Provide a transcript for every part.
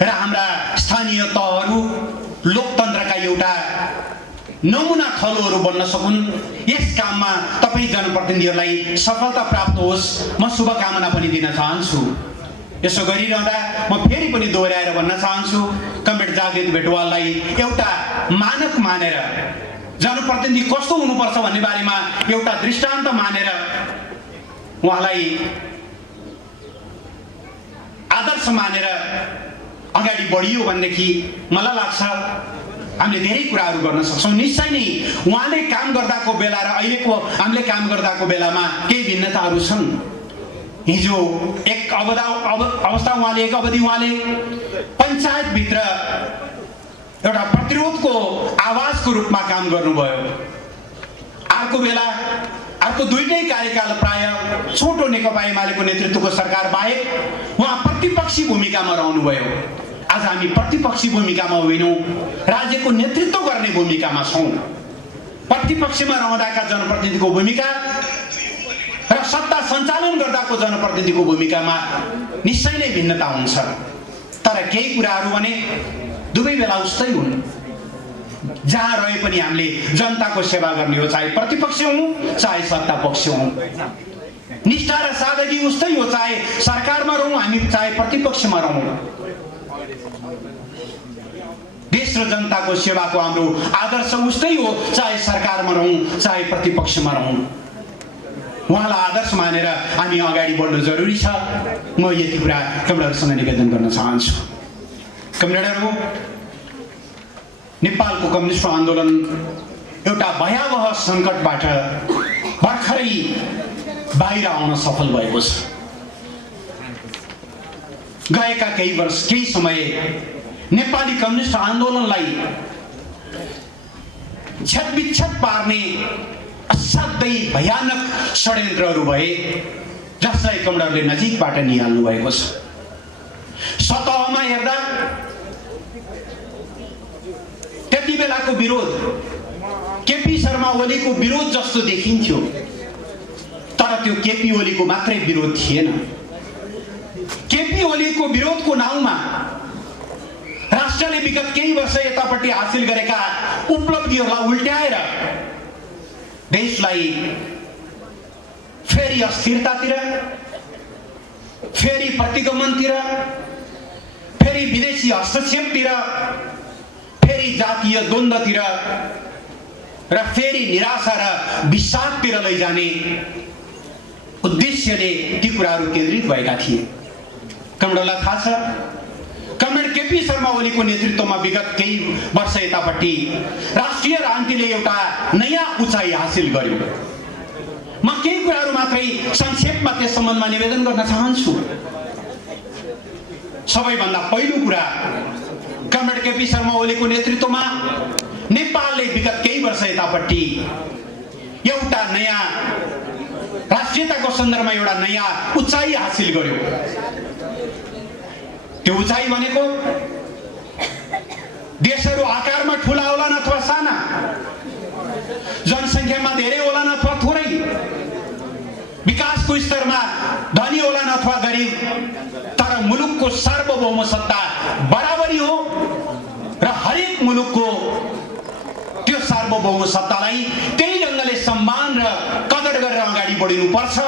र हाम्रा स्थानीय तहहरू लोकतन्त्रका एउटा नमुना थलोहरू बन्न सकुन्। यस काममा तपाईँ जनप्रतिनिधिहरूलाई सफलता प्राप्त होस्, म शुभकामना पनि दिन चाहन्छु। यसो गरिरहँदा म फेरि पनि दोहोऱ्याएर भन्न चाहन्छु, कमरेड जागृत भेटवाललाई एउटा मानक मानेर, जनप्रतिनिधि कस्तो हुनुपर्छ भन्ने बारेमा एउटा दृष्टान्त मानेर उहाँलाई आदर्श मानेर अगाडि बढियो भनेदेखि मलाई लाग्छ हामीले धेरै कुराहरू गर्न सक्छौँ। निश्चय नै उहाँले काम गर्दाको बेला र अहिलेको हामीले काम गर्दाको बेलामा केही भिन्नताहरू छन्। हिजो एक अवस्था उहाँले पञ्चायतभित्र एउटा प्रतिरोधको आवाजको रूपमा काम गर्नुभयो। अर्को बेला अर्को दुईटै कार्यकाल प्राय छोटो नेकपा एमालेको नेतृत्वको सरकार बाहेक उहाँ प्रतिपक्षी भूमिकामा रहनुभयो। आज हामी प्रतिपक्षी भूमिकामा होइनौँ, राज्यको नेतृत्व गर्ने भूमिकामा छौँ। प्रतिपक्षमा रहँदाका जनप्रतिनिधिको भूमिका र सत्ता सञ्चालन गर्दाको जनप्रतिनिधिको भूमिकामा निश्चय नै भिन्नता हुन्छ। तर केही कुराहरू भने दुवै बेला उस्तै हुन्। जहाँ रहे पनि हामीले जनताको सेवा गर्ने हो, चाहे प्रतिपक्ष हौँ चाहे सत्ता पक्ष हौँ। निष्ठा र सादगी उस्तै हो, चाहे सरकारमा रहौँ हामी चाहे प्रतिपक्षमा रहौँ। देश र जनताको सेवाको हाम्रो आदर्श उस्तै हो, चाहे सरकारमा रहौँ चाहे प्रतिपक्षमा रहौँ। उहाँलाई आदर्श मानेर हामी अगाडि बढ्नु जरुरी छ। म यति कुरा कमरेडहरूसँग निवेदन गर्न चाहन्छु। कमरेडहरू, नेपालको कम्युनिस्ट आन्दोलन एउटा भयावह सङ्कटबाट भर्खरै बाहिर आउन सफल भएको छ। गएका केही समय नेपाली कम्युनिस्ट आन्दोलनलाई छेदविच्छेद पार्ने असाध्यै भयानक षड्यन्त्रहरू भए, जसलाई कमरेडले नजिकबाट निहाल्नु भएको छ। सतहमा हेर्दा त्यति बेलाको विरोध केपी शर्मा ओलीको विरोध जस्तो देखिन्थ्यो, तर त्यो केपी ओलीको मात्रै विरोध थिएन। केपी ओलीको विरोधको नाउँमा राष्ट्रले विगत केही वर्ष यतापट्टि हासिल गरेका उपलब्धिहरूलाई उल्ट्याएर देशलाई फेरि अस्थिरतातिर, फेरि प्रतिगमनतिर, फेरि विदेशी हस्तक्षेपतिर, फेरि जातीय द्वन्द्वतिर र फेरि निराशा र विषादतिर लैजाने उद्देश्यले ती कुराहरू केन्द्रित भएका थिए। कमरेडलाई थाहा छ, कमरेड केपी शर्मा ओलीको नेतृत्वमा विगत केही वर्ष यतापट्टि राष्ट्रिय राजनीतिले एउटा नयाँ उचाइ हासिल गर्यो। म केही कुराहरू मात्रै संक्षेपमा त्यस सम्बन्धमा निवेदन गर्न चाहन्छु। सबैभन्दा पहिलो कुरा, कमरेड केपी शर्मा ओलीको नेतृत्वमा नेपालले विगत केही वर्ष यतापट्टि एउटा नयाँ राष्ट्रियताको सन्दर्भमा एउटा नयाँ उचाइ हासिल गर्यो। त्यो उचाइ भनेको देशहरू आकारमा ठुला होलान् अथवा साना, जनसङ्ख्यामा धेरै होलान् अथवा थोरै, विकासको स्तरमा धनी होलान् अथवा गरिब, तर मुलुकको सार्वभौम सत्ता बराबरी हो र हरेक मुलुकको त्यो सार्वभौम सत्तालाई त्यही ढङ्गले सम्मान र कदर गरेर अगाडि बढिनुपर्छ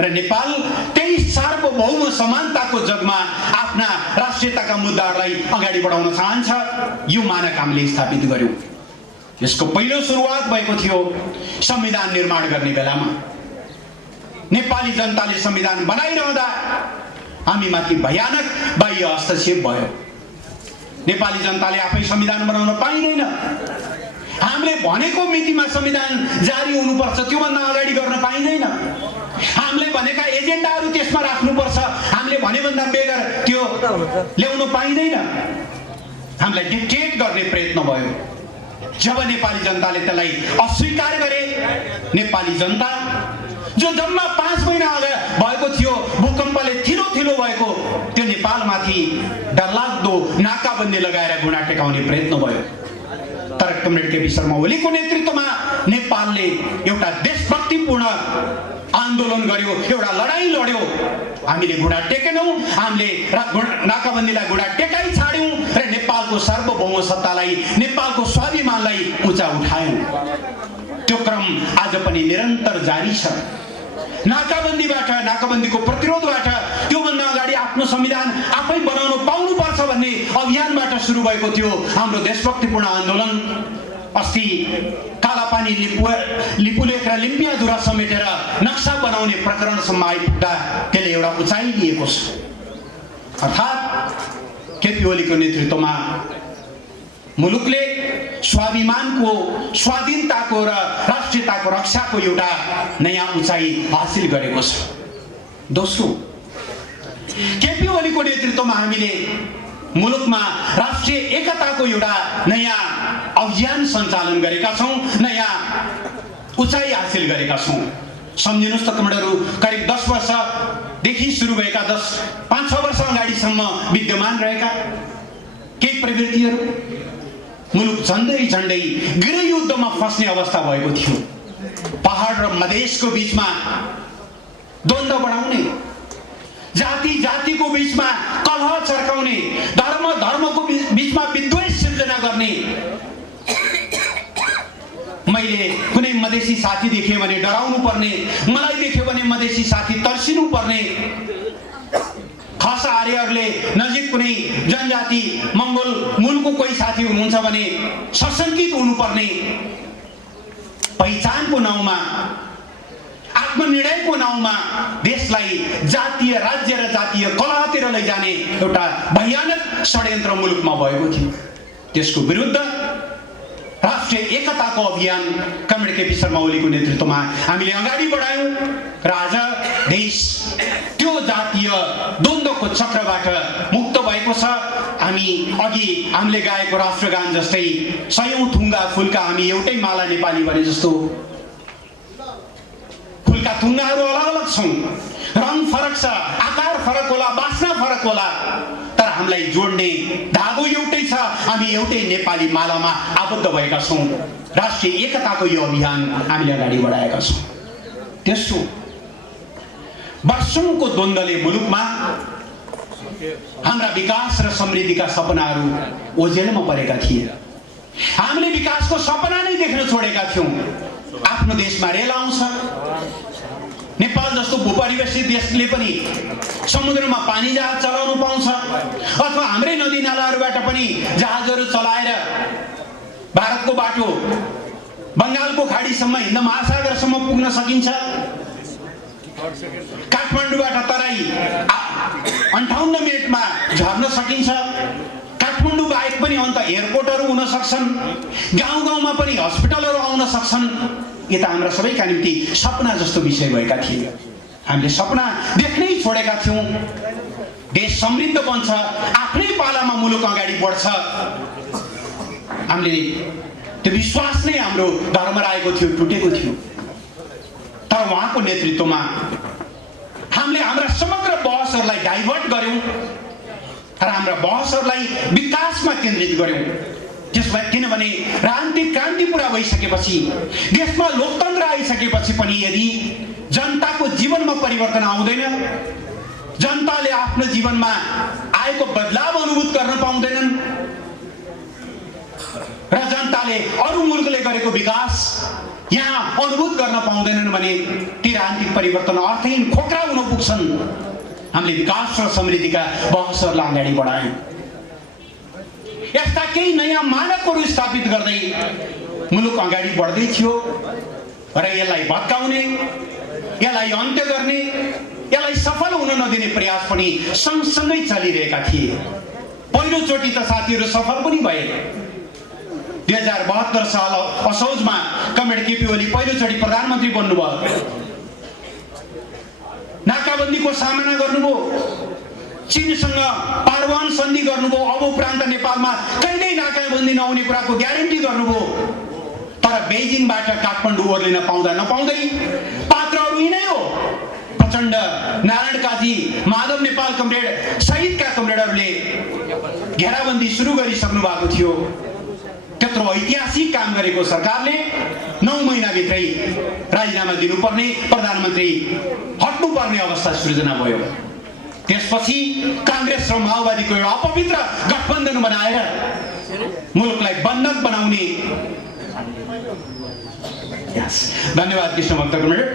र नेपाल त्यही सार्वभौम समानताको जगमा आफ्ना राष्ट्रियताका मुद्दाहरूलाई अगाडि बढाउन चाहन्छ। यो मानक हामीले स्थापित गर्यौँ। यसको पहिलो सुरुवात भएको थियो संविधान निर्माण गर्ने बेलामा। नेपाली जनताले संविधान बनाइरहँदा हामीमाथि भयानक बाह्य हस्तक्षेप भयो। नेपाली जनताले आफै संविधान बनाउन पाइँदैन। हामीले भनेको मितिमा संविधान जारी हुनुपर्छ, त्योभन्दा अगाडि गर्न पाइँदैन। हामीले भनेका एजेन्डाहरू त्यसमा राख्नुपर्छ, हामीले भनेभन्दा बेगर त्यो ल्याउन पाइँदैन। हामीलाई डिक्टेट गर्ने प्रयत्न भयो। जब नेपाली जनताले त्यसलाई अस्वीकार गरे, नेपाली जनता जो जम्मा 5 महिना अगाडि भएको थियो भूकम्पले थिलो भएको त्यो नेपालमाथि डरलाग्दो नाकाबन्दी लगाएर घुँडा टेकाउने प्रयत्न भयो। तर कमरेड केपी शर्मा ओलीको नेतृत्वमा नेपालले एउटा देशभक्तिपूर्ण आन्दोलन गर्यो, एउटा लडाईँ लड्यो हामीले घुँडा टेकेनौं, हामीले नाकाबन्दीलाई घुँडा टेकाइ छाड्यौं र नेपालको सार्वभौम सत्तालाई, नेपालको स्वाभिमानलाई उचा उठायौं। त्यो क्रम आज पनि निरन्तर जारी छ। नाकाबन्दीको प्रतिरोधबाट त्योभन्दा अगाडि आफ्नो संविधान आफै बनाउन पाउनुपर्छ भन्ने अभियानबाट सुरु भएको थियो हाम्रो देशभक्तिपूर्ण आन्दोलन। अस्ति कालापानी लिपुलेख र लिम्पियाधुरा समेटेर नक्सा बनाउने प्रकरणसम्म आइपुग्दा त्यसले एउटा उचाइ लिएको छ। अर्थात् केपी ओलीको नेतृत्वमा मुलुकले स्वाभिमानको, स्वाधीनताको र राष्ट्रियताको रक्षाको एउटा नयाँ उचाइ हासिल गरेको छ। दोस्रो, केपी ओलीको नेतृत्वमा हामीले मुलुकमा राष्ट्रिय एकताको एउटा नयाँ अभियान सञ्चालन गरेका छौं, नयाँ उचाइ हासिल गरेका छौं। सम्झिनुस् त कमरेडहरू, करिब 10 वर्षदेखि सुरु भएका 5-6 वर्ष अगाडिसम्म विद्यमान रहेका केही प्रवृत्तिहरू मुलुक झन्डै गृहयुद्धमा फस्ने अवस्था भएको थियो। पहाड र मधेसको बीचमा द्वन्द्व बढाउने, जातिको बीचमा कलह चर्काउने, धर्मको बीचमा विद्वेष सिर्जना गर्ने। मैले कुनै मधेसी साथी देखेँ भने डराउनु पर्ने, मलाई देख्यो भने मधेसी साथी तर्सिनु पर्ने, खस आर्यहरूले नजिक कुनै जनजाति मंगोल मूलको कोही साथी हुनुहुन्छ भने सशंकित हुनुपर्ने, पहिचानको नाउँमा, आत्मनिर्णयको नाउँमा देशलाई जातीय राज्य र जातीय कलहतिर लैजाने एउटा भयानक षड्यन्त्र मुलुकमा भएको थियो। त्यसको विरुद्ध राष्ट्रिय एकताको अभियान कमरेड केपी शर्मा ओलीको नेतृत्वमा हामीले अगाडि बढायौं र आज देश त्यो जातीय द्वन्द्वको चक्रबाट मुक्त भएको छ। हामीले गाएको राष्ट्रगान जस्तै सयौं थुङ्गा फुलका हामी एउटै माला नेपाली भने जस्तो फुलका थुङ्गाहरू अलग अलग छौं, रङ फरक छ, आकार फरक होला, बास्ना फरक होला, तर हामीलाई जोड्ने धागो एउटै छ। हामी एउटै नेपाली मालामा आबद्ध भएका छौं। राष्ट्रिय एकताको यो अभियान हामीले अगाडि बढाएका छौं। तेस्रो, वर्षौंको द्वन्द्वले मुलुकमा हाम्रा विकास र समृद्धिका सपनाहरू ओझेलमा परेका थिए। हामीले विकासको सपना नै देख्न छोडेका थियौं। आफ्नो देशमा रेल आउँछ, नेपाल जस्तो भूपरिवेशित देशले पनि समुद्रमा पानी जहाज चलाउन पाउँछ, अथवा हाम्रै नदी नालाहरूबाट पनि जहाजहरू चलाएर भारतको बाटो बंगालको खाडीसम्म, हिन्द महासागरसम्म पुग्न सकिन्छ। काठमाडौँबाट तराई 58 मिनेटमा झर्न सकिन्छ। काठमाडौँ बाहेक पनि अन्त एयरपोर्टहरू हुन सक्छन्, गाउँ-गाउँमा पनि हस्पिटलहरू आउन सक्छन्। यो त हाम्रा सबैका निम्ति सपना जस्तो विषय भएका थिए। हामीले सपना देख्नै छोडेका थियौं। देश समृद्ध बन्छ, आफ्नै पालामा मुलुक अगाडि बढ्छ। हामीले त्यो विश्वास नै हाम्रो धर्मराएको थियो, टुटेको थियो। तर उहाँको नेतृत्वमा हामीले हाम्रा समग्र बहसहरूलाई डाइभर्ट गर्यौं र हाम्रा बहसहरूलाई विकासमा केन्द्रित गर्यौं। किनभने राजनीतिक क्रान्ति पूरा भइसकेपछि, देशमा लोकतन्त्र आइसकेपछि पनि यदि जनताको जीवनमा परिवर्तन आउँदैन, जनताले आफ्नो जीवनमा आएको बदलाव अनुभूत गर्न पाउँदैनन् र जनताले अरू मुलुकले गरेको विकास यहाँ अनुभूत गर्न पाउँदैनन् भने ती राजनीतिक परिवर्तन अर्थहीन, खोक्रा हुन पुग्छन्। हामीले विकास र समृद्धिका बहसहरूलाई अगाडि बढायौं। यस्ता केही नयाँ मानकहरू स्थापित गर्दै मुलुक अगाडि बढ्दै थियो र यसलाई भत्काउने, यसलाई अन्त्य गर्ने, यसलाई सफल हुन नदिने प्रयास पनि सँगसँगै चलिरहेका थिए। पहिलोचोटि त साथीहरू सफल पनि भए। 2072 साल असोजमा कमरेड केपी ओली पहिलोचोटि प्रधानमन्त्री बन्नुभयो। नाकाबन्दीको सामना गर्नुभयो, चीनसँग पारवान सन्धि गर्नुभयो, अब उपरान्त नेपालमा कहिल्यै नाकाबन्दी नहुने कुराको ग्यारेन्टी गर्नुभयो। तर बेजिङबाट काठमाडौँ ओर्लिन पाउँदा नपाउँदै पात्रहरू यिनै हो। प्रचण्ड, नारायण काजी, माधव नेपाल कमरेड सहितका कमरेडहरूले घेराबन्दी सुरु गरिसक्नु भएको थियो। त्यत्रो ऐतिहासिक काम गरेको सरकारले 9 महिनाभित्रै राजीनामा दिनुपर्ने, प्रधानमन्त्री हट्नुपर्ने अवस्था सृजना भयो। त्यसपछि कांग्रेस र माओवादीको एउटा अपवित्र गठबन्धन बनाएर मुलुकलाई बन्धक बनाउने। धन्यवाद कृष्ण भक्त कमरेड।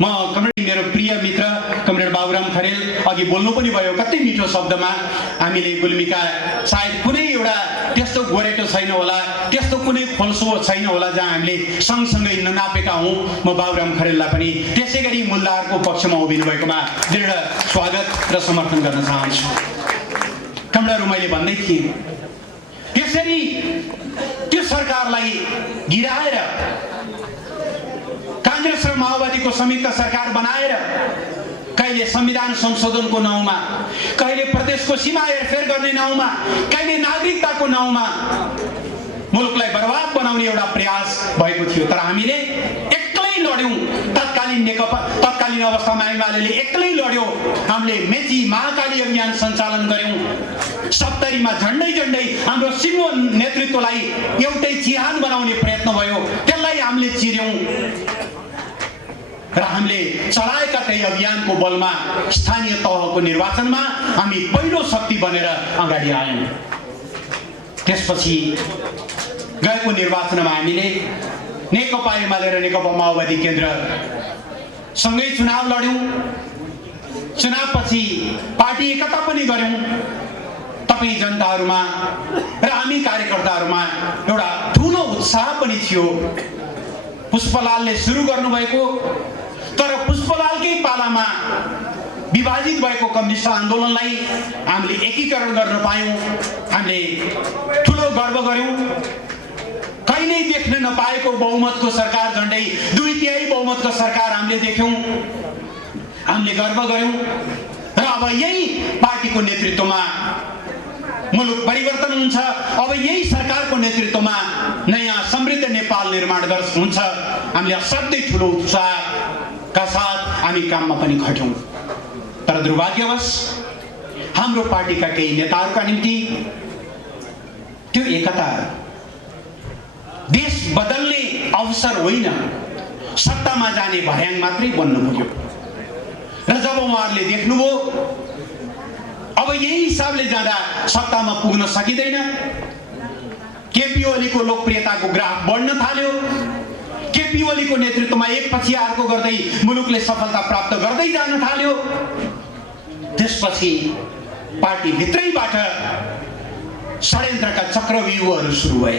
म कमरेड मेरो प्रिय मित्र कमरेड बाबुराम खरेल अघि बोल्नु पनि भयो कति मिठो शब्दमा। हामीले गुल्मीका सायद कुनै एउटा त्यस्तो गोरेटो छैन होला, त्यस्तो कुनै खोल्सो छैन होला जहाँ हामीले सँगसँगै ननापेका हौँ। म बाबुराम खरेललाई पनि त्यसै गरी मुल्दाहरूको पक्षमा उभिनु भएकोमा दृढ स्वागत र समर्थन गर्न चाहन्छु। कमरेडहरू, मैले भन्दै थिएँ त्यसरी त्यो सरकारलाई गिराएर कांग्रेस र माओवादीको संयुक्त सरकार बनाएर कहिले संविधान संशोधनको नाउँमा, कहिले प्रदेशको सीमा हेरफेर गर्ने नाउँमा, कहिले नागरिकताको नाउँमा मुलुकलाई बर्बाद बनाउने एउटा प्रयास भएको थियो। तर हामीले एक्लै लड्यौं। तत्कालीन अवस्थामा एमाले एक्लै लड्यो। हामीले मेची महाकाली अभियान सञ्चालन गर्यौं। 70 मा झण्डै हाम्रो सिङ्गो नेतृत्वलाई एउटै चिहान बनाउने प्रयत्न भयो। त्यसलाई हामीले चिर्यौं र हामीले चलाएका त्यही अभियानको बलमा स्थानीय तहको निर्वाचनमा हामी पहिलो शक्ति बनेर अगाडि आयौं। त्यसपछि गएको निर्वाचनमा हामीले नेकपा एमाले र नेकपा माओवादी केन्द्र सँगै चुनाव लड्यौं। चुनावपछि पार्टी एकता पनि गर्यौं। तपाई जनताहरुमा र हामी कार्यकर्ताहरुमा एउटा ठूलो उत्साह पनि थियो। पुष्पलालले सुरु गर्नुभएको, तर पुष्पलालकै पालामा विभाजित भएको कम्युनिस्ट आन्दोलनलाई हामीले एकीकरण गर्न पायौं। हामीले ठूलो गर्व गर्यौं। कहिल्यै देख्न नपाएको बहुमतको सरकार, झण्डै 2/3 बहुमतको सरकार हामीले देख्यौं। हामीले गर्व गर्यौं र अब यही पार्टीको नेतृत्वमा मुलुक परिवर्तन हुन्छ। अब यही सरकारको नेतृत्वमा नयाँ समृद्ध नेपाल निर्माण हुन्छ। हामीले असाध्यै ठूलो उत्साहका साथ हामी काममा पनि खट्यौं। तर दुर्भाग्यवश हाम्रो पार्टीका केही नेताहरूका निम्ति त्यो एकता देश बदल्ने अवसर होइन, सत्तामा जाने भर्याङ मात्रै बन्नु पुग्यो। र जब उहाँहरूले देख्नुभयो अब यही हिसाबले जाँदा सत्तामा पुग्न सकिँदैन, केपी ओलीको लोकप्रियताको ग्राफ बढ्न थाल्यो। केपी ओलीको नेतृत्वमा एकपछि अर्को गर्दै मुलुकले सफलता प्राप्त गर्दै जान थाल्यो। त्यसपछि पार्टी भित्रैबाट षड्यन्त्रका चक्रव्यूहहरू सुरु भए।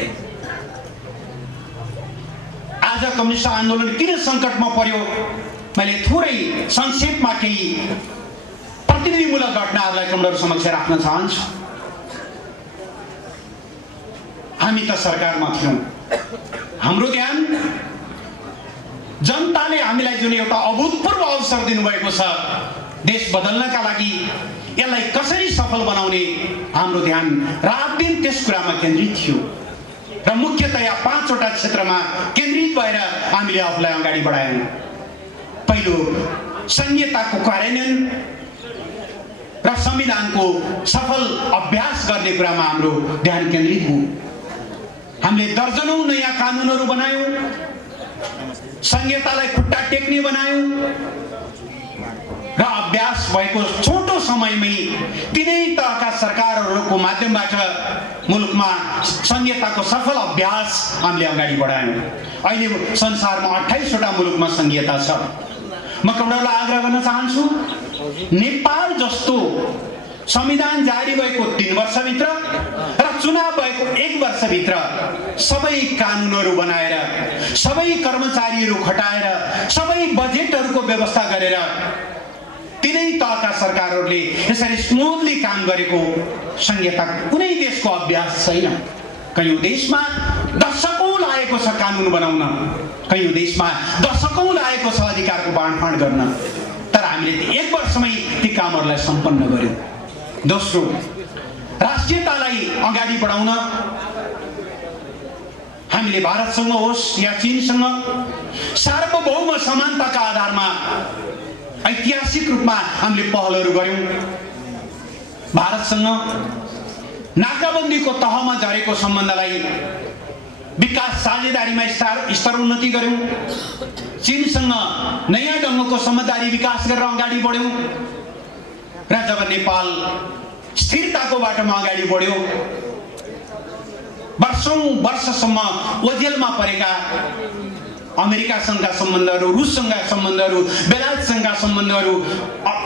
आज कम्युनिस्ट आन्दोलन किन सङ्कटमा पर्यो, मैले थोरै संक्षेपमा केही प्रतिनिधिमूलक घटनाहरूलाई कमरेडहरु समक्ष राख्न चाहन्छु। हामी त सरकारमा थियौं। हाम्रो ध्यान जनताले हामीलाई जुन एउटा अभूतपूर्व अवसर दिनुभएको छ देश बदल्नका लागि, यसलाई कसरी सफल बनाउने हाम्रो ध्यान रात दिन त्यस कुरामा केन्द्रित थियो र मुख्यतया 5 वटा क्षेत्रमा केन्द्रित भएर हामीले आफूलाई अगाडि बढायौं। पहिलो, संहिताको कार्यान्वयन र संविधानको सफल अभ्यास गर्ने कुरामा हाम्रो ध्यान केन्द्रित भयो। हामीले दर्जनौं नयाँ कानूनहरू बनायौं, संहितालाई खुट्टा टेक्ने बनायौं र अभ्यास भएको छोटो समयमै तिनै तहका सरकारहरूको माध्यमबाट मुलुकमा संहिताको सफल अभ्यास हामीले अगाडि बढायौं। अहिले संसारमा 28 वटा मुलुकमा संहिता छ। म कमरेडलाई आग्रह गर्न चाहन्छु, नेपाल जस्तो संविधान जारी भएको 3 वर्षभित्र र चुनाव भएको 1 वर्षभित्र सबै कानूनहरू बनाएर, सबै कर्मचारीहरू खटाएर, सबै बजेटहरूको व्यवस्था गरेर तिनै तहका सरकारहरूले यसरी स्मुथली काम गरेको संहिता कुनै देशको अभ्यास छैन। कयौं देशमा दशकौं लागेको छ कानून बनाउन, कयौं देशमा दशकौं लागेको छ अधिकारको बाँडफाँड गर्न, तर हामीले 1 वर्षमै ती कामहरूलाई सम्पन्न गर्यौं। दोस्रो, राष्ट्रियतालाई अगाडि बढाउन हामीले भारतसँग होस् या चीनसँग सार्वभौम समानताका आधारमा ऐतिहासिक रूपमा हामीले पहलहरू गर्यौं। भारतसँग नाकाबन्दीको तहमा झरेको सम्बन्धलाई विकास साझेदारीमा स्तरोन्नति गर्यौं। चीनसँग नयाँ ढङ्गको समझदारी विकास गरेर अगाडि बढ्यौं। र जब नेपाल स्थिरताको बाटोमा अगाडि बढ्यो, वर्षौं वर्षसम्म ओझेलमा परेका अमेरिकासँगका सम्बन्धहरू, रुससँगका सम्बन्धहरू, बेलायतसँगका सम्बन्धहरू,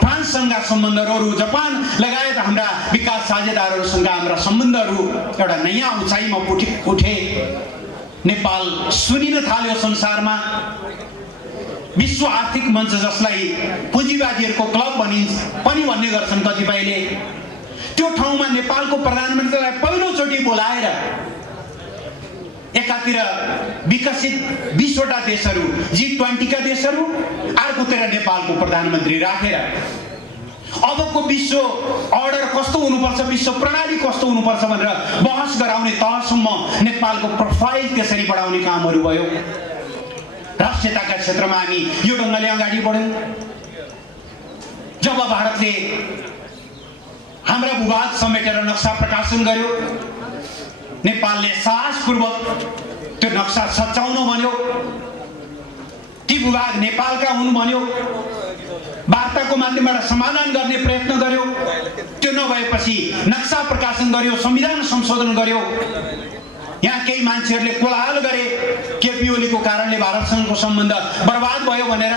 फ्रान्ससँगका सम्बन्धहरू, जापान लगायत हाम्रा विकास साझेदारहरूसँग हाम्रा सम्बन्धहरू एउटा नयाँ उचाइमा उठे। नेपाल सुनिन थाल्यो संसारमा। विश्व आर्थिक मञ्च, जसलाई पुँजीवादीहरूको क्लब पनि भन्ने गर्छन् कतिपयले, त्यो ठाउँमा नेपालको प्रधानमन्त्रीलाई पहिलोचोटि बोलाएर एकातिर विकसित 20 वटा देशहरू, G20 का देशहरू, अर्कोतिर नेपालको प्रधानमन्त्री राखेर अबको विश्व अर्डर कस्तो हुनुपर्छ, विश्व प्रणाली कस्तो हुनुपर्छ भनेर बहस गराउने तहसम्म नेपालको प्रोफाइल त्यसरी बढाउने कामहरू भयो। राष्ट्रियताका क्षेत्रमा हामी यो ढङ्गले अगाडि बढ्यौँ। जब भारतले हाम्रा भूभाग समेटेर नक्सा प्रकाशन गर्यो, नेपालले साहसपूर्वक त्यो नक्सा सच्याउन भन्यो, ती भूभाग नेपालका हुन् भन्यो, वार्ताको माध्यमबाट समाधान गर्ने प्रयत्न गर्यो। त्यो नभएपछि नक्सा प्रकाशन गर्यो, संविधान संशोधन गर्यो। यहाँ केही मान्छेहरूले कोलाहल गरे केपी ओलीको कारणले भारतसँगको सम्बन्ध बर्बाद भयो भनेर।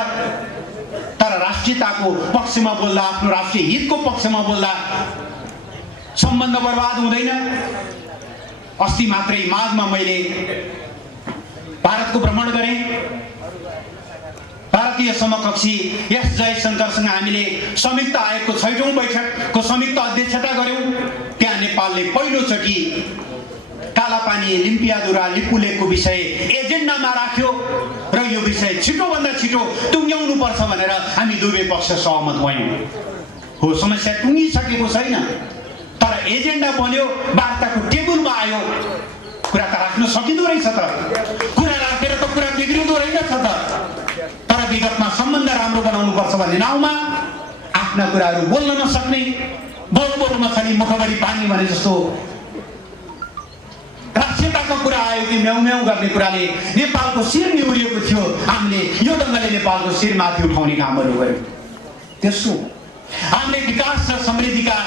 तर राष्ट्रियताको पक्षमा बोल्दा, आफ्नो राष्ट्रिय हितको पक्षमा बोल्दा सम्बन्ध बर्बाद हुँदैन। अस्ति मात्रै माघमा मैले भारतको भ्रमण गरेँ। भारतीय समकक्षी एस जयशंकरसँग हामीले संयुक्त आयोगको 6औं बैठकको संयुक्त अध्यक्षता गर्यौं। त्यहाँ नेपालले पहिलोचोटि कालापानी लिम्पियाधुरा लिपुलेकको विषय एजेन्डामा राख्यो र यो विषय छिटोभन्दा छिटो टुङ्ग्याउनु पर्छ भनेर हामी दुवै पक्ष सहमत भयौं। हो, समस्या टुङ्गिसकेको छैन, तर एजेन्डा बन्यो, वार्ताको टेबलमा आयो। कुरा त राख्न सकिँदो रहेछ त, कुरा राखेर त कुरा बिग्रिँदो रहेछ त। तर विगतमा सम्बन्ध राम्रो बनाउनु पर्छ भन्ने नाउँमा आफ्ना कुराहरू बोल्न नसक्ने, बोलमा खालि मुखभरि पानी भने जस्तो राष्ट्रियताको कुरा आयो कि म्याउ म्याउ गर्ने कुराले नेपालको शिर निहुरिएको थियो। हामीले यो ढङ्गले नेपालको शिर माथि उठाउने कामहरू गर्यौँ। त्यसो हामीले विकास र समृद्धिका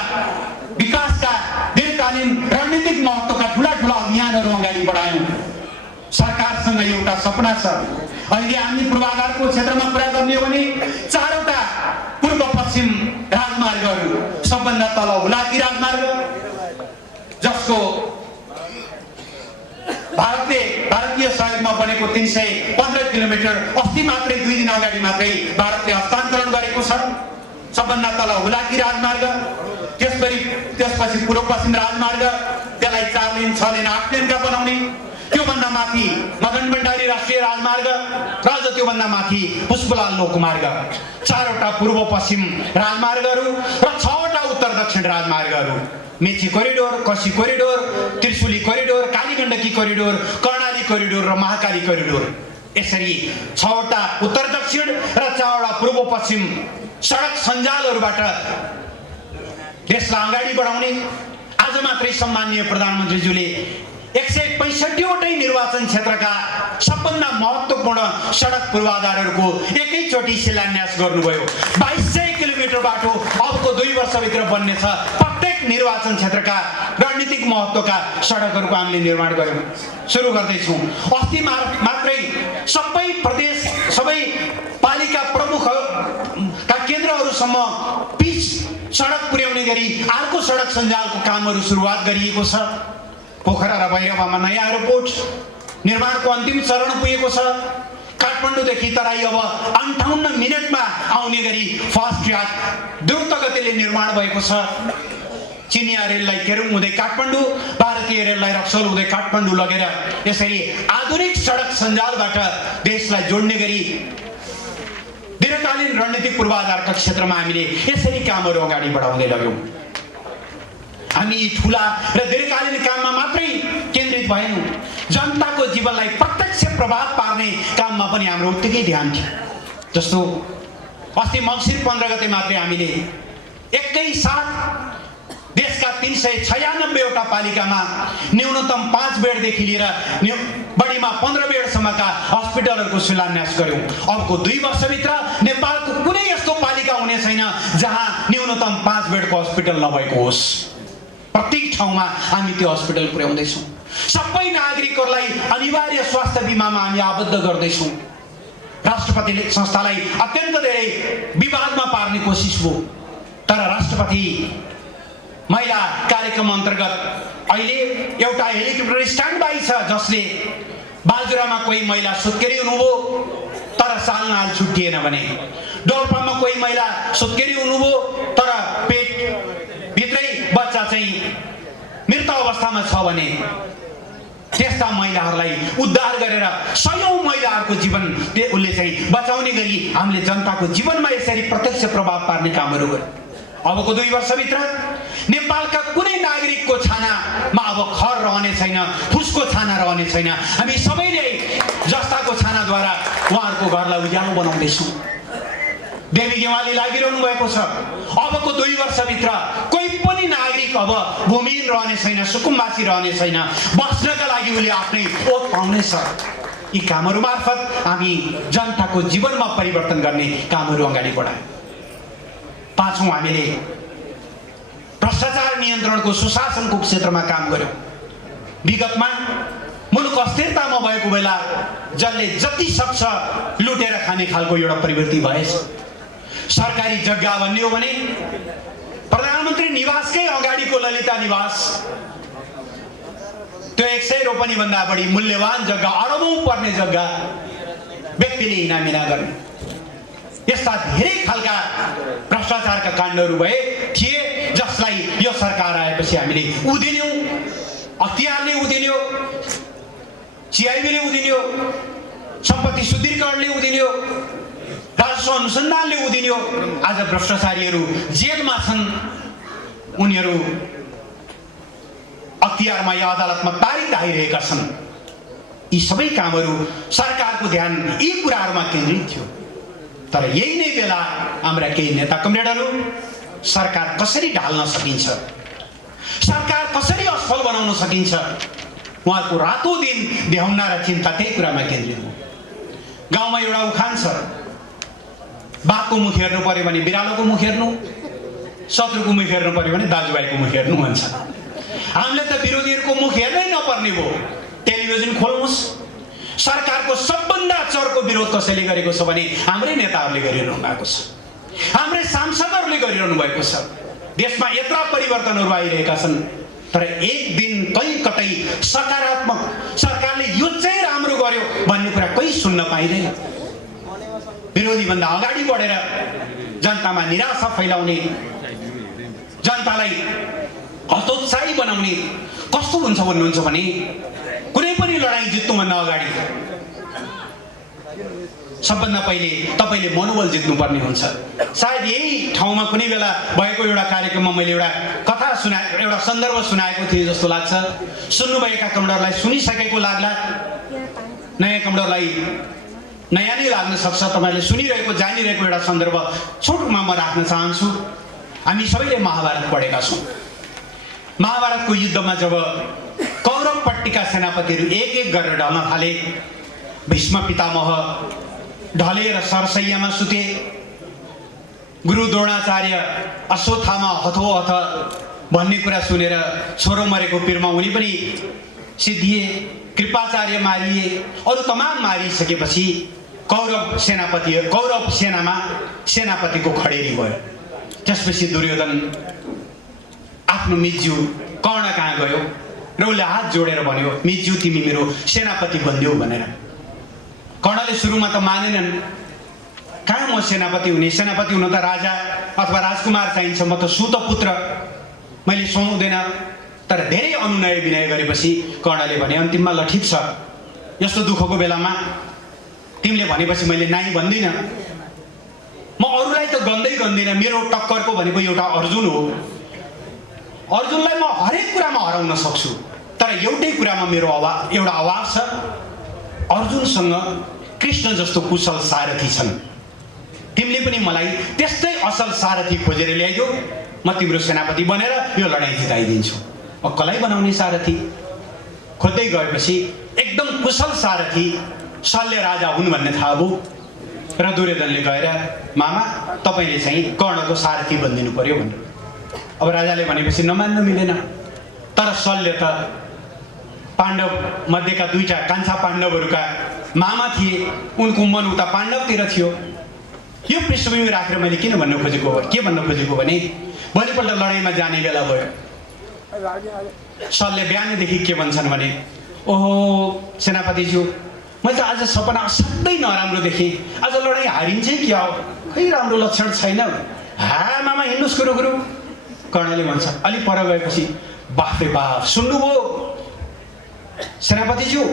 विकासका दीर्घकालीन रणनीतिक महत्त्वका ठुला ठुला अभियानहरू अगाडि बढायौँ। सरकारसँग एउटा सपना छ। अहिले हामी पूर्वाधारको क्षेत्रमा कुरा गर्ने हो भने 4वटा पूर्व पश्चिम राजमार्गहरू, सबभन्दा तल हुलाकी राजमार्ग, जसको भारतीय सहयोगमा बनेको 315 किलोमिटर अस्ति मात्रै 2 दिन अगाडि मात्रै भारतले हस्तान्तरण गरेको छ। सबभन्दा तल हुलाकी राजमार्ग, त्यसपछि पूर्व पश्चिम राजमार्ग, त्यसलाई 4 लेन 6 लेन 8 लेनका बनाउने, त्योभन्दा माथि मदन भण्डारी राष्ट्रिय राजमार्ग र त्योभन्दा माथि पुष्पलाल लोकमार्ग। 4वटा पूर्व पश्चिम राजमार्गहरू र 6वटा उत्तर दक्षिण राजमार्गहरू, Mechi corridor, Koshi corridor, Trishuli corridor, Kaligandaki corridor, Karnali corridor र महाकाली कोरिडोर। यसरी 6वटा उत्तर दक्षिण र 4वटा पूर्व पश्चिम सडक सञ्जालहरूबाट देशलाई अगाडि बढाउने। आज मात्रै सम्माननीय प्रधानमन्त्रीज्यूले 165वटै निर्वाचन क्षेत्रका सबभन्दा महत्त्वपूर्ण सडक पूर्वाधारहरूको एकैचोटि शिलान्यास गर्नुभयो। 2200 किलोमिटर बाटो अबको 2 वर्षभित्र बन्नेछ। प्रत्येक निर्वाचन क्षेत्रका रणनीतिक महत्त्वका सडकहरूको हामीले निर्माण गर्यौँ। सुरु गर्दैछौँ। अस्ति मात्रै सबै प्रदेश, सबै पालिका प्रमुखका केन्द्रहरूसम्म पिच सडक पुर्याउने गरी अर्को सडक सञ्जालको कामहरू सुरुवात गरिएको छ। पोखरा र भैरवामा नयाँ एयरपोर्ट निर्माणको अन्तिम चरण पुगेको छ। काठमाडौँदेखि तराई अब 58 मिनेटमा आउने गरी फास्ट ट्र्याक द्रुत गतिले निर्माण भएको छ। चिनिया रेललाई केरुङ हुँदै काठमाडौँ, भारतीय रेललाई रक्सौल हुँदै काठमाडौँ लगेर यसरी आधुनिक सडक सञ्जालबाट देशलाई जोड्ने गरी दीर्घकालीन रणनीतिक पूर्वाधारका क्षेत्रमा हामीले यसरी कामहरू अगाडि बढाउँदै लग्यौँ। हामी ठुला र दीर्घकालीन काममा मात्रै केन्द्रित भएनौँ, जनताको जीवनलाई प्रत्यक्ष प्रभाव पार्ने काममा पनि हाम्रो उत्तिकै ध्यान थियो। जस्तो अस्ति मङ्सिर 15 गते मात्रै हामीले एकैसाथ देशका 396वटा पालिकामा न्यूनतम 5 बेडदेखि लिएर बढीमा 15 बेडसम्मका अस्पतालहरूको शिलान्यास गर्यौं। अबको 2 वर्षभित्र नेपालको कुनै यस्तो पालिका हुने छैन जहाँ न्यूनतम 5 बेडको अस्पताल नभएको होस्। प्रत्येक ठाउँमा हामी त्यो अस्पताल पुर्याउँदैछौँ। सबै नागरिकहरूलाई अनिवार्य स्वास्थ्य बिमामा हामी आबद्ध गर्दैछौँ। राष्ट्रपतिले संस्थालाई अत्यन्त धेरै विवादमा पार्ने कोसिस भयो, तर राष्ट्रपति महिला कार्यक्रम अन्तर्गत अहिले एउटा हेलिकप्टर स्ट्यान्ड बाई छ जसले बाजुरामा कोही महिला सुत्केरी हुनुभयो तर सालनाल छुट्टिएन भने, डोल्पामा कोही महिला सुत्केरी हुनुभयो तर पेट भित्रै बच्चा चाहिँ मृत अवस्थामा छ भने त्यस्ता महिलाहरूलाई उद्धार गरेर सयौं महिलाहरूको जीवन उसले चाहिँ बचाउने गरी हामीले जनताको जीवनमा यसरी प्रत्यक्ष प्रभाव पार्ने कामहरू गर्यौं। अबको 2 वर्षभित्र नेपालका कुनै नागरिकको छानामा अब खर रहने छैन, फुसको छाना रहने छैन। हामी सबैले जस्ताको छानाद्वारा उहाँहरूको घरलाई उज्यालो बनाउँदैछौँ। देवी गेवाली लागिरहनु भएको छ। अबको 2 वर्षभित्र कोही पनि नागरिक अब भूमिहीन रहने छैन, सुकुम्बासी रहने छैन। बस्नका लागि उसले आफ्नै ओत पाउनेछ। यी कामहरू मार्फत हामी जनताको जीवनमा परिवर्तन गर्ने कामहरू अगाडि बढायौँ। 5औं हामीले भ्रष्टाचार नियन्त्रणको सुशासनको क्षेत्रमा काम गर्यौं। विगतमा मुलुक अस्थिरतामा भएको बेला जसले जति सक्छ लुटेर खाने खालको एउटा प्रवृत्ति भएछ। सरकारी जग्गा भन्ने हो भने प्रधानमन्त्री निवासकै अगाडिको ललिता निवास, त्यो 100 रोपनी भन्दा बढी मूल्यवान जग्गा, अरबौं पर्ने जग्गा व्यक्तिले इनामिना गर्ने, यस्ता धेरै खालका भ्रष्टाचारका काण्डहरू भए थिए जसलाई यो सरकार आएपछि हामीले उधिन्यौं। अख्तियारले उधिन्यो, सिआइबीले उधिन्यो, सम्पत्ति शुद्धिकरणले उधिन्यो, राजस्व अनुसन्धानले उधिन्यो। आज भ्रष्टाचारीहरू जेलमा छन्, उनीहरू अख्तियारमा या अदालतमा तारिक आइरहेका छन्। यी सबै कामहरू सरकारको ध्यान यी कुराहरूमा केन्द्रित थियो। तर यही नै बेला हाम्रा केही नेता कमरेडहरू सरकार कसरी ढाल्न सकिन्छ, सरकार कसरी असफल बनाउन सकिन्छ, उहाँको रातो दिन देखाउन र चिन्ता त्यही कुरामा केन्द्रित हो। गाउँमा एउटा उखान छ, बाघको मुख हेर्नु पर्यो भने बिरालोको मुख हेर्नु, शत्रुको मुख हेर्नु पर्यो भने दाजुभाइको मुख हेर्नु भन्छ। हामीले त विरोधीहरूको मुख हेर्नै नपर्ने भयो। टेलिभिजन खोल्नुहोस्, सरकारको सबभन्दा चर्को विरोध कसैले गरेको छ भने हाम्रै नेताहरूले गरिरहनु भएको छ, हाम्रै सांसदहरूले गरिरहनु भएको छ। देशमा यत्रा परिवर्तनहरू आइरहेका छन्, तर एक दिन कहीँ कतै सकारात्मक सरकारले यो चाहिँ राम्रो गर्यो भन्ने कुरा कहीँ सुन्न पाइँदैन। विरोधी भन्दा अगाडि बढेर जनतामा निराशा फैलाउने, जनतालाई हतोत्साही बनाउने कस्तो हुन्छ भन्नुहुन्छ भने कुनै पनि लडाईँ जित्नुभन्दा अगाडि सबभन्दा पहिले तपाईले मनोबल जित्नुपर्ने हुन्छ। सायद यही ठाउँमा कुनै बेला भएको एउटा कार्यक्रममा मैले एउटा कथा एउटा सन्दर्भ सुनाएको थिएँ जस्तो लाग्छ। सुन्नुभएका कमरेडरलाई सुनिसकेको लाग्ला, नयाँ कमरेडरलाई नयाँ नै लाग्न सक्छ। तपाईले सुनिरहेको जानिरहेको एउटा सन्दर्भ छोटोमा म राख्न चाहन्छु। हामी सबैले महाभारत पढेका छौँ। महाभारतको युद्धमा जब कौरवपट्टिका सेनापतिहरू एक एक गरेर ढल्न थाले, भीष्म पितामह ढलेर सरसैयामा सुते, गुरु द्रोणाचार्य अश्वत्थामा हथोहथ भन्ने कुरा सुनेर छोरो मरेको पिरमा उनी पनि सिद्धिए, कृपाचार्य मारिए, अरू तमाम मारिसकेपछि कौरव सेनामा सेनापतिको खडेरी भयो। त्यसपछि दुर्योधन आफ्नो मिज्यू कर्ण कहाँ गयो र उसले हात जोडेर भन्यो, मिज्यू तिमी मेरो सेनापति बन्दियौ भनेर। कर्णले सुरुमा त मानेनन्, कहाँ म सेनापति हुने, सेनापति हुन त राजा अथवा राजकुमार चाहिन्छ, म त सुतपुत्र, मैले सुहाउँदैन। तर धेरै अनुनय विनय गरेपछि कर्णले भने अन्तिममा ल ठिक छ, यस्तो दुःखको बेलामा तिमीले भनेपछि मैले नाइ भन्दिनँ, म अरूलाई त गन्दिनँ, मेरो टक्करको भनेको एउटा अर्जुन हो, अर्जुनलाई म हरेक कुरामा हराउन सक्छु, तर एउटै कुरामा मेरो एउटा अभाव छ, अर्जुनसँग कृष्ण जस्तो कुशल सारथी छन्, तिमीले पनि मलाई त्यस्तै असल सारथी खोजेर ल्याइदेऊ, म तिम्रो सेनापति बनेर यो लडाईँ जिताइदिन्छु। कसलाई बनाउने सारथी खोज्दै गएपछि एकदम कुशल सारथी शल्य राजा हुन् भन्ने थाहा भयो र दुर्योधनले गएर मामा तपाईले चाहिँ कर्णको सारथी बनिदिनु पर्यो भन्नु। अब राजाले भनेपछि नमान्नु मिलेन। तर शल्य त पाण्डव मध्येका दुईटा कान्छा पाण्डवहरूका मामा थिए, उनको मन उता पाण्डवतिर थियो। यो पृष्ठभूमि राखेर मैले के भन्नु खोजेको भने भोलिपल्ट लडाइँमा जाने बेला भयो। शल्य बिहानदेखि के भन्छन् भने ओहो सेनापतिज्यू मैले त आज सपना असाध्यै नराम्रो देखेँ, आज लडाइँ हारिन्छ कि हो, खै राम्रो लक्षण छैन। हा मामा हिँड्नुहोस् गुरु। कर्णले भन्छ अलि पर गएपछि बाफरे बाफ सुन्नुभयो सेनापतिज्यू,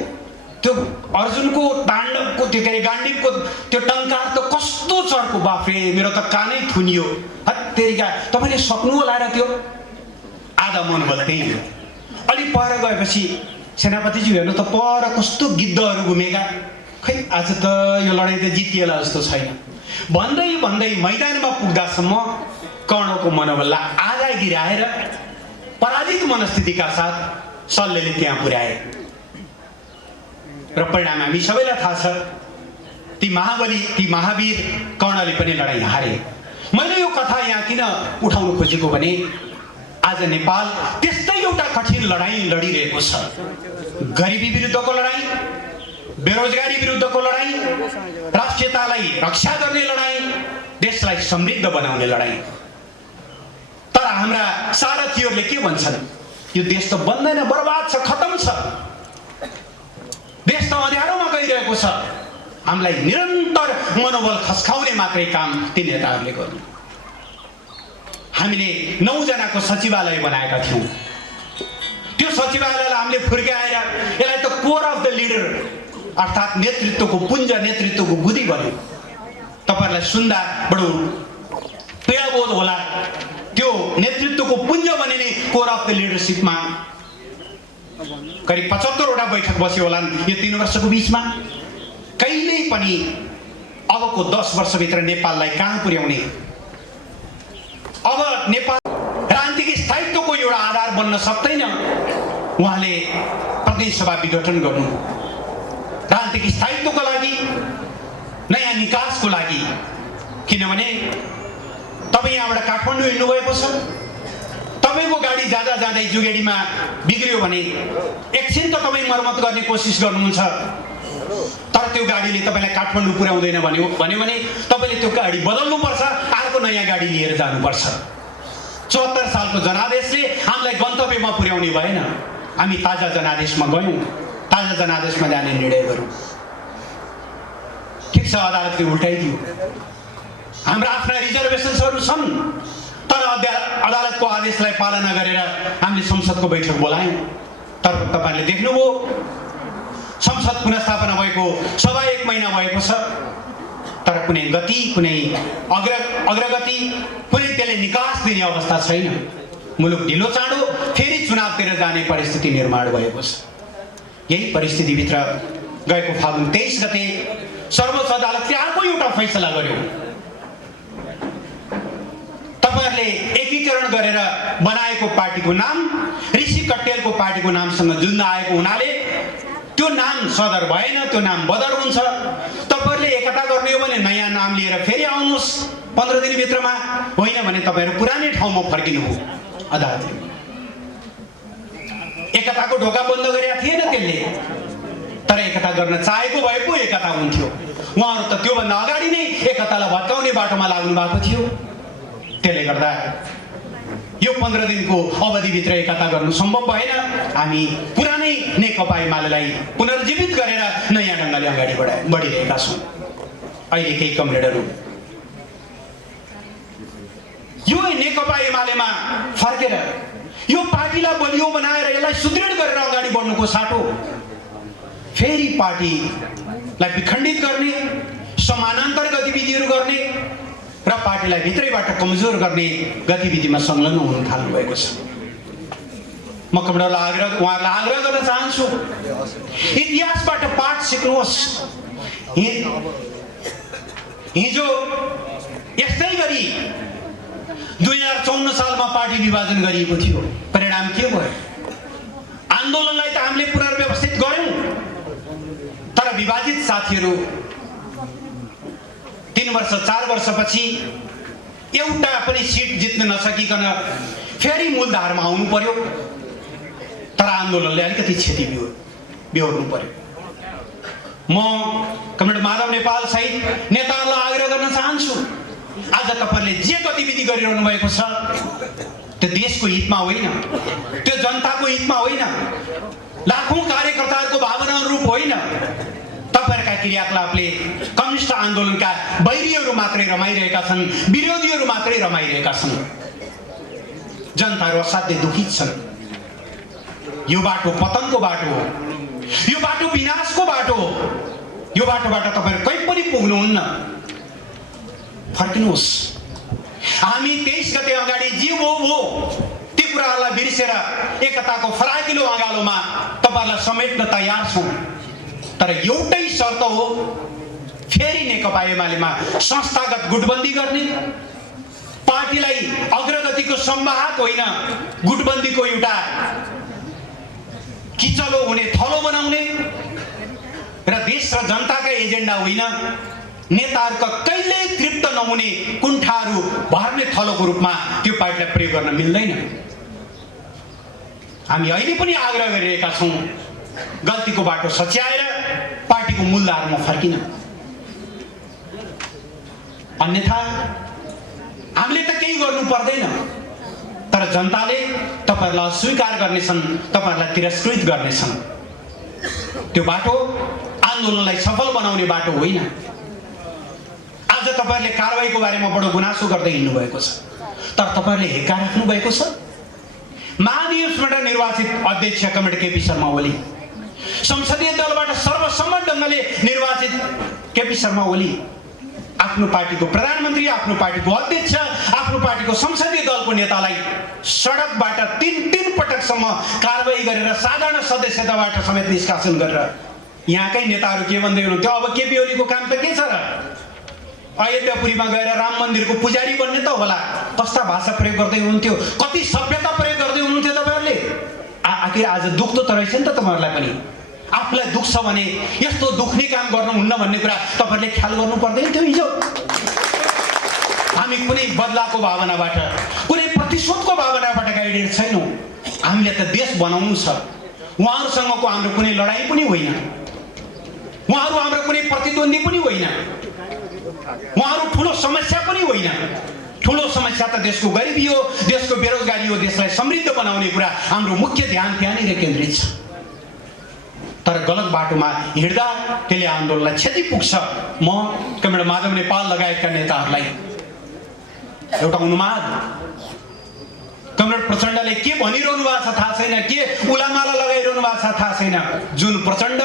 त्यो अर्जुनको ताण्डवको त्यो के अरे गाण्डीवको त्यो टङ्कार त कस्तो चर्को, बाफरे मेरो त कानै थुनियो। हत्तेरिका तपाईँले सक्नु होला र त्यो आधा मनोबल त्यही हो। अलि पर गएपछि सेनापतिज्यू हेर्नु त पर कस्तो गिद्धहरू घुमेका, खै आज त यो लडाइँ त जितिएला जस्तो छैन भन्दै भन्दै मैदानमा पुग्दासम्म कर्णको मनोबललाई आधा गिराएर पराजित मनस्थितिका साथ शल्यले त्यहाँ पुर्याए र परिणाम हामी सबैलाई थाहा छ। ती महावीर कर्णले पनि लडाइँ हारे। मैले यो कथा यहाँ किन उठाउनु खोजेको भने आज नेपाल त्यस्तै एउटा कठिन लडाइँ लडिरहेको छ। गरिबी विरुद्धको लडाइँ, बेरोजगारी विरुद्धको लडाइँ, राष्ट्रियतालाई रक्षा गर्ने लडाइँ, देशलाई समृद्ध बनाउने लडाइँ। तर हाम्रा सारथीहरूले के भन्छन्, यो देश त बन्दैन, बर्बाद छ, खतम छ, देश त अँध्यारोमा गइरहेको छ। हामीलाई निरन्तर मनोबल खस्काउने मात्रै काम ती नेताहरूले गर्नु। हामीले 9 जनाको सचिवालय बनाएका थियौँ। त्यो सचिवालयलाई हामीले फुर्काएर यसलाई त कोर अफ द लिडर अर्थात् नेतृत्वको पुञ्ज, नेतृत्वको गुदी बन्यो। तपाईँहरूलाई सुन्दा बडो पीडाबोध होला। त्यो नेतृत्वको पुञ्ज बनिने कोर अफ द लिडरसिपमा करिब 75वटा बैठक बस्यो होला यो 3 वर्षको बिचमा। कहिल्यै पनि अबको 10 वर्षभित्र नेपाललाई कहाँ पुर्याउने, अब नेपाल राजनीतिक स्थायित्वको एउटा आधार बन्न सक्दैन। उहाँले प्रतिनिधि सभा विघटन गर्नु राजनीतिक स्थायित्वको लागि, नयाँ निकासको लागि। किनभने तपाईँ यहाँबाट काठमाडौँ हिँड्नु भएको छ, तपाईँको गाडी जाँदै जुगेडीमा बिग्रियो भने एकछिन त तपाईँ मर्मत गर्ने कोसिस गर्नुहुन्छ, तर त्यो गाडीले तपाईँलाई काठमाडौँ पुर्याउँदैन भन्यो भने तपाईँले त्यो गाडी बदल्नुपर्छ, अर्को नयाँ गाडी लिएर जानुपर्छ। 74 सालको जनादेशले हामीलाई गन्तव्यमा पुर्याउने भएन। हामी ताजा जनादेशमा गयौँ, ताजा जनादेशमा जाने निर्णय गऱ्यौँ। ठिक छ, अदालतले उल्टाइदियो। हाम्रा आफ्ना रिजर्भेसन्सहरू छन्, तर अदालतको आदेशलाई पालना गरेर हामीले संसदको बैठक बोलायौँ। तर तपाईँले देख्नुभयो संसद पुनर्स्थापना भएको सभा 1 महिना भएको छ, तर कुनै गति, कुनै अग्रगति, कुनै त्यसले निकास दिने अवस्था छैन। मुलुक ढिलो चाँडो फेरि चुनावतिर जाने परिस्थिति निर्माण भएको छ। यही परिस्थितिभित्र गएको फागुन 23 गते सर्वोच्च अदालतले अर्को एउटा फैसला गर्यो। तपाईँहरूले एकीकरण गरेर बनाएको पार्टीको नाम ऋषि कट्टेलको पार्टीको नामसँग जुझ्न आएको हुनाले त्यो नाम सदर भएन, त्यो नाम बदर हुन्छ। तपाईँहरूले एकता गर्ने हो भने नयाँ नाम लिएर फेरि आउनुहोस् 15 दिनभित्रमा, होइन भने तपाईँहरू पुरानै ठाउँमा फर्किनु हो। अदालतले एकताको ढोका बन्द गरेका थिएन त्यसले, तर एकता गर्न चाहेको भए पो एकता हुन्थ्यो। उहाँहरू त त्योभन्दा अगाडि नै एकतालाई भत्काउने बाटोमा लाग्नु भएको थियो। त्यसले गर्दा यो 15 दिनको अवधिभित्र एकता गर्नु सम्भव भएन। हामी पुरानै नेकपा एमालेलाई पुनर्जीवित गरेर नयाँ ढङ्गले अगाडि बढिरहेका छौँ। अहिले केही कमरेडहरू यो नेकपा एमालेमा फर्केर यो पार्टीलाई बलियो बनाएर यसलाई सुदृढ गरेर अगाडि बढ्नुको साटो फेरि पार्टीलाई विखण्डित गर्ने, समानान्तर गतिविधिहरू गर्ने र पार्टीलाई भित्रैबाट कमजोर गर्ने गतिविधिमा संलग्न हुन थाल्नु भएको छ। म कमरेडलाई उहाँहरूलाई आग्रह गर्न चाहन्छु, इतिहासबाट पाठ सिक्नुहोस्। हिजो यस्तै गरी 2054 सालमा पार्टी विभाजन गरिएको थियो। परिणाम के भयो? आन्दोलनलाई त हामीले पुनर्व्यवस्थित गर्यौँ, विभाजित साथीहरू 3 वर्ष 4 वर्षपछि एउटा पनि सिट जित्न नसकिकन फेरि मूलधारमा आउनु पर्यो। तर आन्दोलनले अलिकति क्षति बिहोर्नु पर्यो। म कमरेड माधव नेपाल सहित नेताहरूलाई आग्रह गर्न चाहन्छु, आज तपाईहरुले जे गतिविधि गरिरहनु भएको छ त्यो देशको हितमा होइन, त्यो जनताको हितमा होइन, लाखौं कार्यकर्ताहरूको भावना अनुरूप होइन। तपाईहरुका क्रियाकलापले कम्युनिस्ट आन्दोलनका बैरीहरू मात्रै रमाइरहेका छन्, विरोधीहरू मात्रै रमाइरहेका छन्। जनताहरू असाध्यै दुखित छन्। यो बाटो पतनको बाटो हो, यो बाटो विनाशको बाटो हो। यो बाटोबाट तपाईहरु कहीँ पनि पुग्नुहुन्न। फर्किनुहोस्। हामी 23 गते अगाडि जे हो ती कुराहरूलाई बिर्सेर एकताको फराकिलो अँगालोमा तपाईहरुलाई समेट्न तयार छौं। तर एउटै शर्त हो, फेरि नेकपा एमालेमा संस्थागत गुटबन्दी गर्ने, पार्टीलाई अग्रगतिको संवाहक होइन गुटबन्दीको एउटा किचलो हुने थलो बनाउने र देश र जनताका एजेन्डा होइन नेताहरूका कहिल्यै तृप्त नहुने कुण्ठाहरू भर्ने थलोको रूपमा त्यो पार्टीलाई प्रयोग गर्न मिल्दैन। हामी अहिले पनि आग्रह गरिरहेका छौं, गल्तीको बाटो सच्याएर पार्टीको मूलधारमा फर्किन। अन्यथा हामीले त केही गर्नु पर्दैन, तर जनताले तपाईहरुलाई अस्वीकार गर्नेछन्, तपाईहरुलाई तिरस्कृत गर्नेछन्। त्यो बाटो आन्दोलनलाई सफल बनाउने बाटो होइन। आज तपाईहरुले कारबाहीको बारेमा बडो गुनासो गर्दै हिँड्नु भएको छ, तर तपाईहरुले हेक्का राख्नु भएको छ। महाधिवेशनबाट निर्वाचित अध्यक्ष कमरेड केपी शर्मा ओली, संसदीय दलबाट सर्वसम्मत ढंगले निर्वाचित केपी शर्मा ओली आफ्नो पार्टीको प्रधानमन्त्री, आफ्नो पार्टीको अध्यक्ष, आफ्नो पार्टीको संसदीय दलको नेतालाई सडकबाट 3 पटकसम्म कारबाही गरेर साधारण सदस्यताबाट समेत निष्कासन गरेर यहाँकै नेताहरू के भन्दै हुनुहुन्थ्यो, अब केपी ओलीको काम त के छ र, अयोध्यापुरीमा गएर राम मन्दिरको पुजारी बन्ने त होला। कस्ता भाषा प्रयोग गर्दै हुनुहुन्थ्यो, कति सभ्यता प्रयोग गर्दै हुनुहुन्थ्यो तपाईहरुले। आखिर आज दुख त रहेछ नि त तपाईहरुलाई पनि। आफूलाई दुख छ भने यस्तो दुख्ने काम गर्नुहुन्न भन्ने कुरा तपाईहरुले ख्याल गर्नु पर्दैन थियो हिजो। हामी कुनै बदलाको भावनाबाट, कुनै प्रतिशोधको भावनाबाट गाइडेड छैनौं। हामीले त देश बनाउनु छ। उहाँहरुसँगको हाम्रो कुनै लडाई पनि होइन, उहाँहरु हाम्रो कुनै प्रतिद्वन्दी पनि होइन, उहाँहरु ठूलो समस्या पनि होइन। ठूलो समस्या त देशको गरिबी हो, देशको बेरोजगारी हो। देशलाई समृद्ध बनाउने कुरा हाम्रो मुख्य ध्यान त्यहाँनिर केन्द्रित छ। तर गलत बाटोमा हिँड्दा त्यसले आन्दोलनलाई क्षति पुग्छ। म कमरेड माधव नेपाल लगायतका नेताहरूलाई एउटा अनुमान, कमरेड प्रचण्डले के भनिरहनु भएको छ थाहा छैन, के उलामाला लगाइरहनु भएको छ थाहा छैन। जुन प्रचण्ड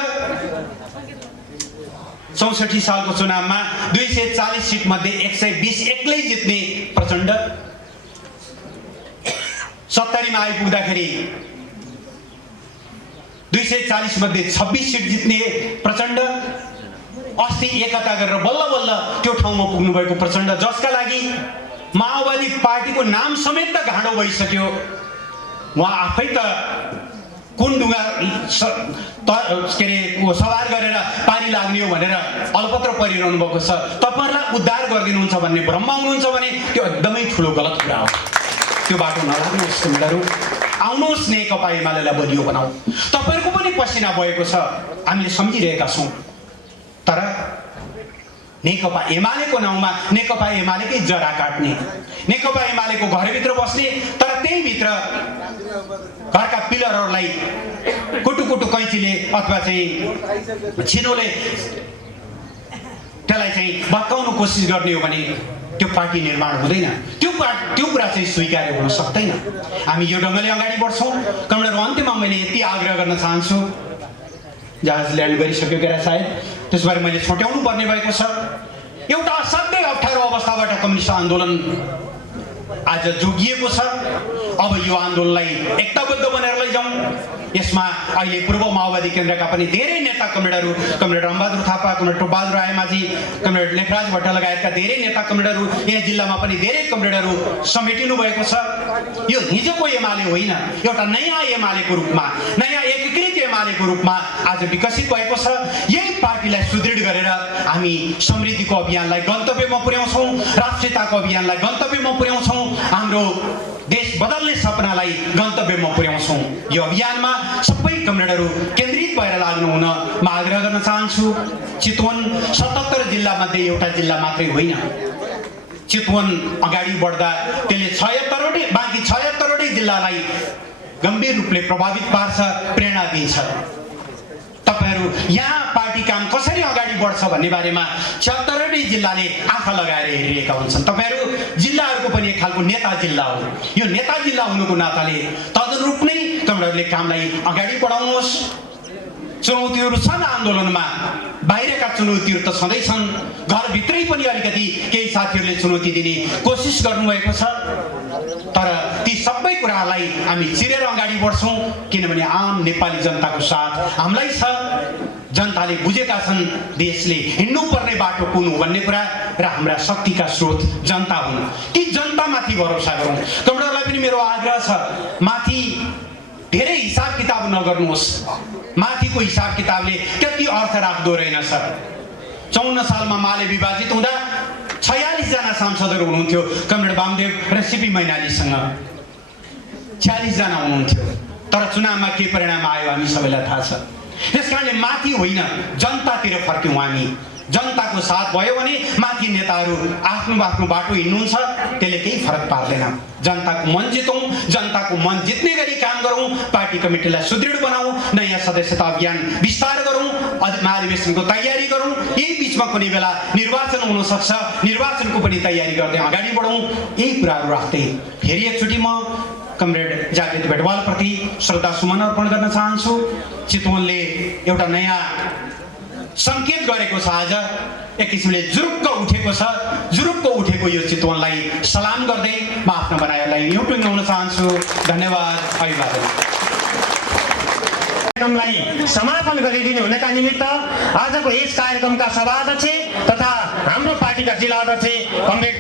64 सालको चुनावमा 240 सिट मध्ये 120 एक्लै जित्ने प्रचण्ड, 70 मा आइपुग्दाखेरि 240 मध्ये 26 सिट जित्ने प्रचण्ड, अस्ति एकता गरेर बल्ल बल्ल त्यो ठाउँमा पुग्नु भएको प्रचण्ड, जसका लागि माओवादी पार्टीको नाम समेत त घाँडो भइसक्यो। उहाँ आफै त कुन ढुङ्गा सवार गरेर पारी लाग्ने हो भनेर अलपत्र परिरहनु भएको छ। तपाईहरुलाई उद्धार गरिदिनुहुन्छ भन्ने भ्रममा हुनुहुन्छ भने त्यो एकदमै ठूलो गलत कुरा हो। त्यो बाटो नलाग्नुहोस् तिमीहरू। आउनुहोस् नेकपा एमालेलाई बलियो बनाऊ। तपाईहरुको पनि पसिना बगेको छ, हामीले सम्झिरहेका छौं। तर नेकपा एमालेको नाउँमा नेकपा एमालेकै जरा काट्ने, नेकपा एमालेको घरभित्र बस्ने, तर त्यही भित्र घरका पिलरहरूलाई कुटुकुटु कैँचीले अथवा चाहिँ छिनोले त्यसलाई चाहिँ भत्काउन कोसिस गर्ने हो भने त्यो पार्टी निर्माण हुँदैन। त्यो कुरा चाहिँ स्वीकार्य हुन सक्दैन। हामी यो ढंगले अगाडि बढ्छौं। कमरेड अन्त्यमा मैले यति आग्रह गर्न चाहन्छु, जहाज ल्यान्ड गरिसक्यो क्या सायद, त्यसबारे मैले छोट्याउनु पर्ने भएको छ। एउटा असाध्यै अप्ठ्यारो अवस्थाबाट कम्युनिस्ट आन्दोलन आज जोगिएको छ। अब यो आन्दोलनलाई एकताबद्ध बनाएर लैजाउँ। यसमा अहिले पूर्व माओवादी केन्द्रका पनि धेरै नेता कमरेडहरू, comrade Rambahadur Thapa, comrade Topbahadur Ayamajhi, comrade Lekhraj Bhatt लगायतका धेरै नेता कमरेडहरू, यहाँ जिल्लामा पनि धेरै कमरेडहरू समेटिनु भएको छ। यो हिजोको एमाले होइन, एउटा नयाँ एमालेको रूपमा, नयाँ एकीकृत एमाले एमालेको रूपमा आज विकसित भएको छ। यही पार्टीलाई सुदृढ गरेर हामी समृद्धिको अभियानलाई गन्तव्यमा पुर्याउँछौँ, राष्ट्रियताको अभियानलाई गन्तव्यमा पुर्याउँछौँ, हाम्रो देश बदल्ने सपनालाई गन्तव्यमा पुर्याउँछौँ। यो अभियानमा सबै कमरेडहरू केन्द्रित भएर लाग्नु हुन म आग्रह गर्न चाहन्छु। चितवन 77 जिल्लामध्ये एउटा जिल्ला मात्रै होइन। चितवन अगाडि बढ्दा त्यसले 76वटै बाँकी 76वटै जिल्लालाई गम्भीर रूपले प्रभावित पार्छ, प्रेरणा दिन्छ। तपाईहरू यहाँ पार्टी काम कसरी अगाडि बढ्छ भन्ने बारेमा 76वटै जिल्लाले आँखा लगाएर हेरिरहेका हुन्छन्। तपाईहरू जिल्लाहरूको पनि एक खालको नेता जिल्ला हो। यो नेता जिल्ला हुनुको नाताले तदनुरूप नै कमरेडहरूले कामलाई अगाडि बढाउनुहोस्। चुनौतीहरू छन् आन्दोलनमा, बाहिरका चुनौतीहरू त सधैँ छन्, घरभित्रै पनि अलिकति केही साथीहरूले चुनौती दिने कोसिस गर्नुभएको छ। तर ती सबै कुरालाई हामी चिरेर अगाडि बढ्छौँ, किनभने आम नेपाली जनताको साथ हामीलाई छ। जनताले बुझेका छन् देशले हिँड्नुपर्ने बाटो कुन हो भन्ने कुरा, र हाम्रा शक्तिका स्रोत जनता हुन्। ती जनतामाथि भरोसा गरौँ। कमरेडलाई पनि मेरो आग्रह छ, माथि धेरै हिसाब किताब नगर्नुहोस्। माथिको हिसाब किताबले त्यति अर्थ राख्दो रहेनछ। 54 सालमा माले विभाजित हुँदा 46 जना सांसदहरू हुनुहुन्थ्यो कमरेड वामदेव र सीपी मैनालीसँग। 46 जना हुनुहुन्थ्यो, तर चुनावमा के परिणाम आयो हामी सबैलाई थाहा छ। त्यसकारणले माथि होइन, जनतातिर फर्क्यौँ हामी। जनताको साथ भयो भने माथि नेताहरू आफ्नो आफ्नो बाटो हिँड्नुहुन्छ, त्यसले केही फरक पार्दैन। जनताको मन जितौँ, जनताको मन जित्ने गरी काम गरौँ, पार्टी कमिटीलाई सुदृढ बनाऊ, नयाँ सदस्यता अभियान विस्तार गरौँ, महाधिवेशनको तयारी गरौँ। यही बिचमा कुनै बेला निर्वाचन हुन सक्छ, निर्वाचनको पनि तयारी गर्दै अगाडि बढौँ। यही कुराहरू राख्दै फेरि एकचोटि म कमरेड जागृत भेटवालप्रति श्रद्धा सुमन अर्पण गर्न चाहन्छु। चितवनले एउटा नयाँ सङ्केत गरेको छ। आज एक किसिमले जुरुक्क उठेको छ। जुरुक्क उठेको यो चितवनलाई सलाम गर्दै म आफ्नो बनाएलाई न्यु टुङ्गाउन चाहन्छु। धन्यवाद। अभिवादन। कार्यक्रमलाई समापन गरिदिनु हुनका निमित्त आजको यस कार्यक्रमका सभाध्यक्ष तथा हाम्रो पार्टीका जिल्ला अध्यक्ष कमरेड